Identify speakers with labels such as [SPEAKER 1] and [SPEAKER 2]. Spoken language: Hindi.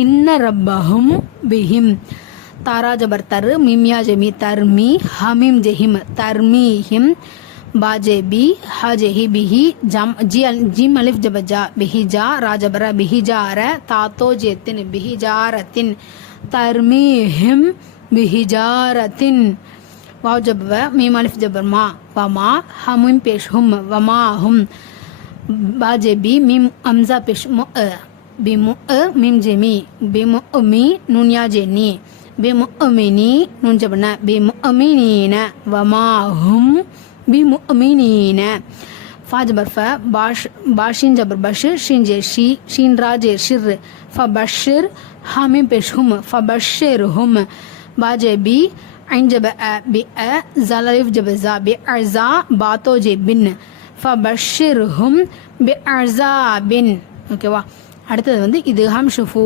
[SPEAKER 1] इन रबहम बिहिम तारा जबर तर मिम्या जमी तर्मी हमीम जहिम तर्मी हिम बाजे बी हजे ही बिही जम जी जी मलिफ जब जा बिही जा राजबर बिही जा रे तातो जे बिही जा रे तिन तर्मी हिम बिही जा रे तिन वाव जब वे मी मलिफ जबर मा वमा हमुम पेश हम वमा हम बाजे बी मी अम्जा पेश बिमुअमिमजेमी बिमुअमी नुनियाजेनी बिमुअमिनी नुनजबना बिमुअमिनीन वमाहुम बिमुअमिनीन फा जबर फ बाश बाशिन जबर बश शिन जे शी शीन रा जे शिर फबशिर हामीम पेश हम फबशिर हम बाजे बी ऐन जब अ बि अ जलालिफ जब जा बि अर्जा बातो जे बिन फबशिर हम बि अर्जा बिन ओके वाह அடுத்தது வந்து இது ஹம் ஷுஃபு